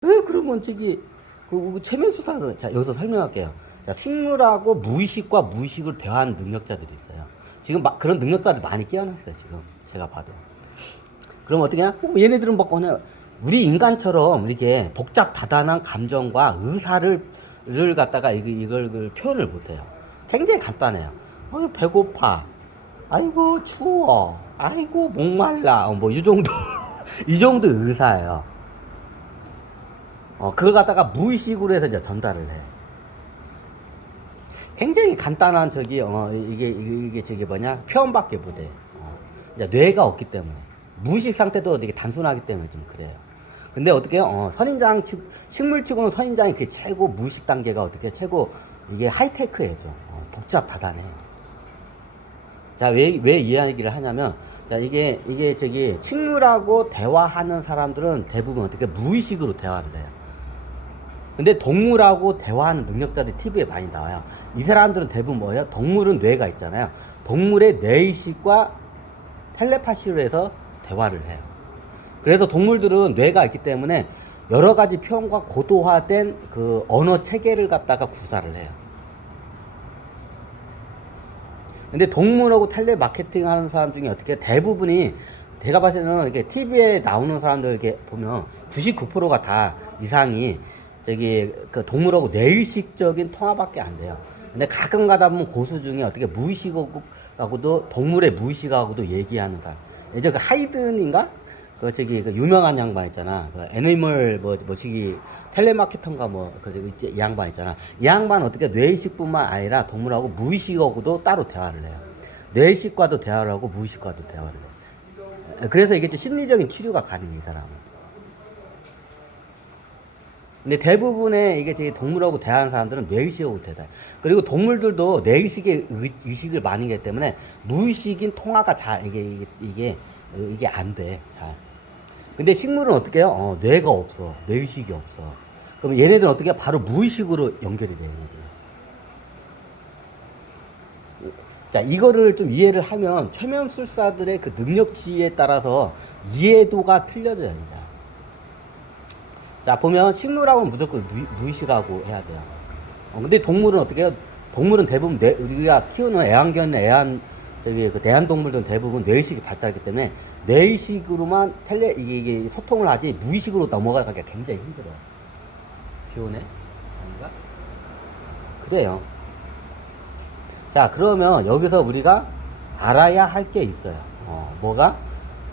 그러면 저기 그 최면수사는 자 여기서 설명할게요. 자, 식물하고 무의식과 무의식을 대화하는 능력자들이 있어요. 지금 그런 능력자들 많이 깨어났어요. 지금 제가 봐도. 그럼 어떻게 하냐? 얘네들은 뭐 그냥 우리 인간처럼 이렇게 복잡 다단한 감정과 의사를 갖다가 이걸 표현을 못해요. 굉장히 간단해요. 배고파. 아이고 추워. 아이고 목말라. 뭐 이 정도 이 정도 의사예요. 그걸 갖다가 무의식으로 해서 이제 전달을 해. 굉장히 간단한 이게 저기 뭐냐 표현밖에 못해. 이제 뇌가 없기 때문에 무의식 상태도 되게 단순하기 때문에 좀 그래요. 근데 어떻게 선인장 식물치고는 선인장이 그 최고 무의식 단계가 어떻게 최고 이게 하이테크예죠. 복잡 다단해. 자, 왜 이 얘기를 하냐면, 자, 이게 저기 식물하고 대화하는 사람들은 대부분 어떻게 무의식으로 대화를 해요. 근데 동물하고 대화하는 능력자들이 TV에 많이 나와요. 이 사람들은 대부분 뭐예요? 동물은 뇌가 있잖아요. 동물의 뇌의식과 텔레파시로 해서 대화를 해요. 그래서 동물들은 뇌가 있기 때문에 여러 가지 표현과 고도화된 그 언어 체계를 갖다가 구사를 해요. 근데 동물하고 텔레마케팅 하는 사람 중에 어떻게 대부분이 제가 봤을 때는 이렇게 TV에 나오는 사람들 이렇게 보면 99%가 다 이상이 저기 그 동물하고 뇌의식적인 통화밖에 안 돼요. 근데 가끔 가다 보면 고수 중에 어떻게 무의식하고도 동물의 무의식하고도 얘기하는 사람. 예전 그 하이든인가? 그 저기 그 유명한 양반 있잖아. 그 애니멀 뭐시기 텔레마케터인가 이 양반 있잖아. 이 양반 어떻게 뇌의식뿐만 아니라 동물하고 무의식하고도 따로 대화를 해요. 뇌의식과도 대화를 하고 무의식과도 대화를 해요. 그래서 이게 좀 심리적인 치료가 가능해, 이 사람은. 근데 대부분의 이게 제 동물하고 대화하는 사람들은 뇌의식하고 대화해. 그리고 동물들도 뇌의식의 의식을 많이 하기 때문에 무의식인 통화가 잘 이게 안 돼. 잘. 근데 식물은 어떻게 해요? 뇌가 없어. 뇌의식이 없어. 그럼 얘네들은 어떻게 바로 무의식으로 연결이 돼요. 자, 이거를 좀 이해를 하면 최면술사들의 그 능력치에 따라서 이해도가 틀려져요, 이제. 자, 보면 식물하고는 무조건 무의식하고 해야 돼요. 근데 동물은 어떻게 해요? 동물은 대부분 우리가 키우는 그 대한동물들은 대부분 뇌의식이 발달했기 때문에 뇌의식으로만 이게 소통을 하지 무의식으로 넘어가기가 굉장히 힘들어요. 비오네? 아닌가? 그래요. 자, 그러면 여기서 우리가 알아야 할 게 있어요. 뭐가?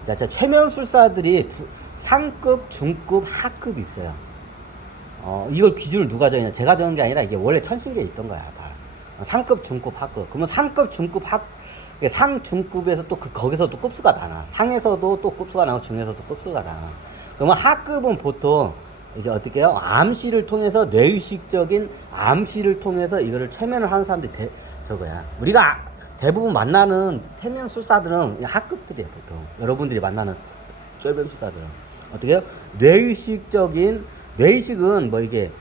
자, 최면술사들이 상급, 중급, 하급이 있어요. 이걸 기준을 누가 정했냐? 제가 정한 게 아니라 이게 원래 천신계에 있던 거야. 다. 상급, 중급, 하급. 그러면 상급, 중급, 상, 중급에서 또 거기서 또 급수가 나나. 상에서도 또 급수가 나고 중에서도 급수가 나나. 그러면 하급은 보통 이제 어떻게 해요? 암시를 통해서 뇌의식적인 암시를 통해서 이거를 최면을 하는 사람들이 저거야. 우리가 대부분 만나는 최면술사들은 하급들이에요, 보통. 여러분들이 만나는 쫄변술사들은. 어떻게 해요? 뇌의식은 뭐 이게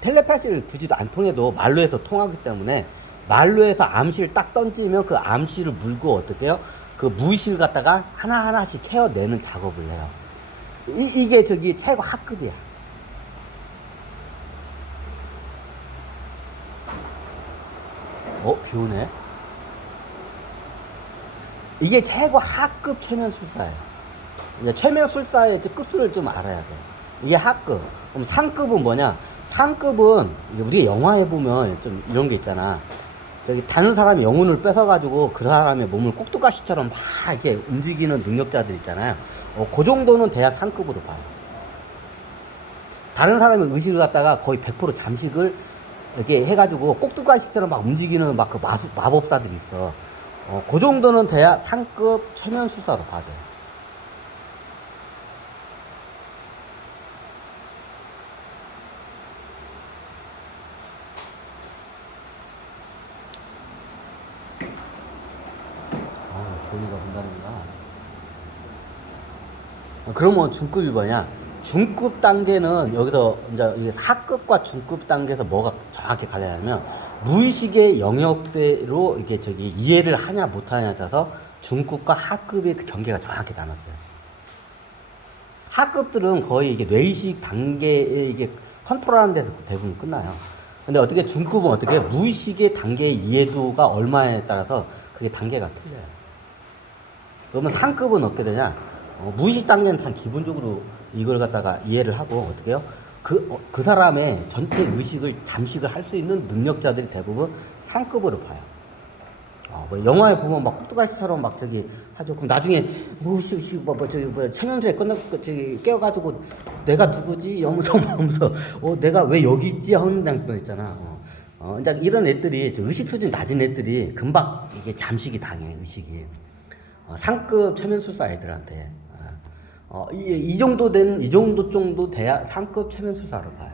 텔레파시를 굳이도 안 통해도 말로 해서 통하기 때문에 말로 해서 암시를 딱 던지면 그 암시를 물고 어떻게 해요? 그 무의식을 갖다가 하나하나씩 케어내는 작업을 해요. 이게 저기 최고 하급이야. 비 오네? 이게 최고 하급 최면술사예요. 이제 최면술사의 급수를 좀 알아야 돼. 이게 하급. 그럼 상급은 뭐냐? 상급은 우리 영화에 보면 좀 이런 게 있잖아. 저기 다른 사람이 영혼을 뺏어가지고 그 사람의 몸을 꼭두가시처럼 막 이렇게 움직이는 능력자들 있잖아요. 그 정도는 돼야 상급으로 봐요. 다른 사람의 의식을 갖다가 거의 100% 잠식을 이렇게 해가지고 꼭두가시처럼 막 움직이는 막 그 마법사들이 있어. 그 정도는 돼야 상급 최면술사로 봐줘요. 돈이가 본다는구나. 그러면 중급이 뭐냐? 중급 단계는 여기서 이제 하급과 중급 단계에서 뭐가 정확히 갈려냐면 무의식의 영역대로 이게 저기 이해를 하냐 못하냐에 따라서 중급과 하급의 그 경계가 정확히 나눠져요. 하급들은 거의 이게 뇌의식 단계에 이게 컨트롤하는 데서 대부분 끝나요. 근데 어떻게 중급은 어떻게 무의식의 단계의 이해도가 얼마에 따라서 그게 단계가 틀려요. 그러면 상급은 어떻게 되냐? 무의식 단계는 단 기본적으로 이걸 갖다가 이해를 하고 어떻게 해요? 그 사람의 전체 의식을 잠식을 할 수 있는 능력자들이 대부분 상급으로 봐요. 뭐 영화에 보면 막 꼭두각시처럼 막 저기 하죠. 그럼 나중에 최면술에 저기 깨워가지고 내가 누구지? 하면서 내가 왜 여기 있지? 하는 거 있잖아. 이제 이런 애들이 의식 수준 낮은 애들이 금방 이게 잠식이 당해 의식이. 상급 최면술사 애들한테 이 정도 정도 돼야 상급 최면술사로 봐요.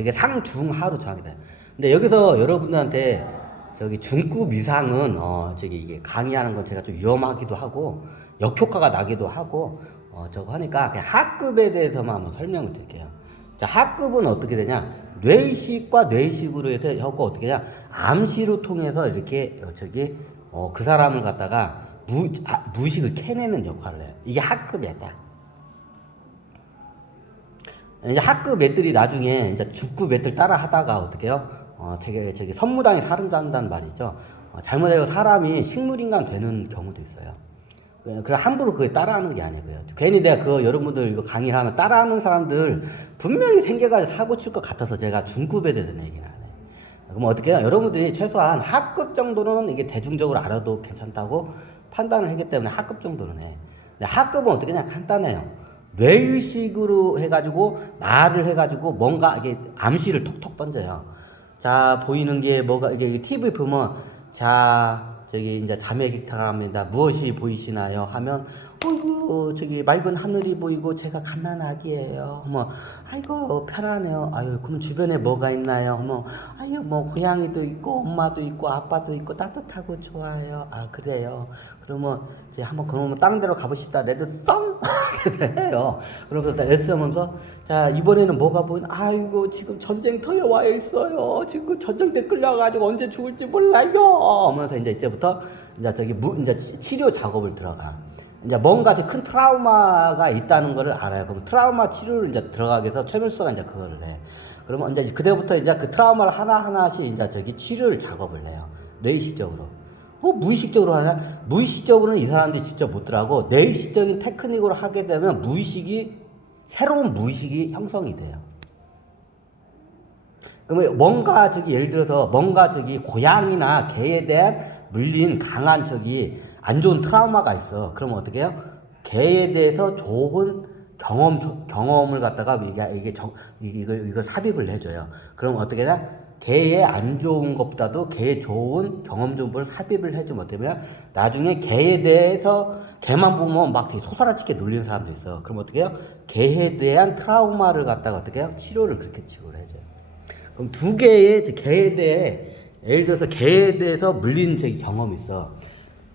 이게 상중하로 정하게 돼요. 근데 여기서 여러분들한테 저기 중급 이상은 저기 이게 강의하는 건 제가 좀 위험하기도 하고 역효과가 나기도 하고 저거 하니까 그냥 하급에 대해서만 한번 설명을 드릴게요. 자, 하급은 어떻게 되냐? 뇌의식과 뇌의식으로 해서 하고 어떻게 되냐? 암시로 통해서 이렇게 저기 그 사람을 갖다가 무의식을 캐내는 역할을 해요. 이게 하급이야. 이제 하급 애들이 나중에 이제 중급 애들 따라 하다가 어떻게 해요? 저기 선무당에 사른다는 말이죠. 잘못해서 사람이 식물인간 되는 경우도 있어요. 그래 함부로 그게 따라하는 게 아니고요. 괜히 내가 여러분들 이거 강의를 하면 따라하는 사람들 분명히 생겨가지고 사고 칠 것 같아서 제가 중급에 대해서 얘기는 안 해요. 그럼 어떻게 해요? 여러분들이 최소한 하급 정도는 이게 대중적으로 알아도 괜찮다고 판단을 했기 때문에 하급 정도는 해. 근데 하급은 어떻게 그냥 간단해요. 뇌의식으로 해가지고 말을 해가지고 뭔가 이게 암시를 톡톡 던져요. 자, 보이는 게 뭐가 이게 TV 보면 자 저기 이제 자매 기타랍니다. 무엇이 보이시나요? 하면 어이구 저기 맑은 하늘이 보이고 제가 갓난아기예요. 뭐 아이고 편하네요. 아유 그럼 주변에 뭐가 있나요? 뭐 아유 뭐 고양이도 있고 엄마도 있고 아빠도 있고 따뜻하고 좋아요. 아 그래요. 그러면 이제 한번 그러면 다른 데로 가보시다. 레드썬 해요. 그러면서 레슨하면서 자 이번에는 뭐가 보이나? 아이고 지금 전쟁터에 와 있어요. 지금 전쟁터에 끌려가지고 언제 죽을지 몰라요. 하면서 이제 이제부터 이제 저기 이제 치료 작업을 들어가. 이제 뭔가 큰 트라우마가 있다는 거를 알아요. 그럼 트라우마 치료를 이제 들어가기 위해서 최면수가 이제 그거를 해. 그러면 이제 그때부터 이제 그 트라우마를 하나하나씩 이제 저기 치료를 작업을 해요. 뇌의식적으로. 무의식적으로 하냐? 무의식적으로는 이 사람들이 직접 못들하고 뇌의식적인 테크닉으로 하게 되면 새로운 무의식이 형성이 돼요. 그러면 뭔가 저기 예를 들어서 뭔가 저기 고양이나 개에 대한 물린 강한 저기 안 좋은 트라우마가 있어. 그러면 어떻게 해요? 개에 대해서 좋은 경험을 갖다가 이걸 삽입을 해줘요. 그럼 어떻게 해야? 개의 안 좋은 것보다도 개의 좋은 경험 정보를 삽입을 해주면 어떻게 하면 나중에 개에 대해서 개만 보면 막 되게 소사라치게 놀리는 사람도 있어. 그럼 어떻게 해요? 개에 대한 트라우마를 갖다가 어떻게 해요? 치료를 그렇게 치료를 해줘요. 그럼 두 개의 개에 대해 예를 들어서 개에 대해서 물린 경험이 있어.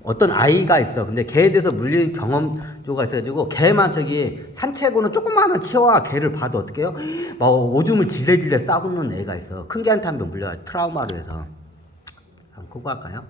어떤 아이가 있어. 근데 개에 대해서 물린 경험조가 있어가지고 개만 저기 산책으로는 조그마한 치와와 개를 봐도 어떻게 해요? 막 오줌을 지레지레 싸구는 애가 있어. 큰 개한테 한 번 물려가지고 트라우마로 해서. 한번 그거 할까요?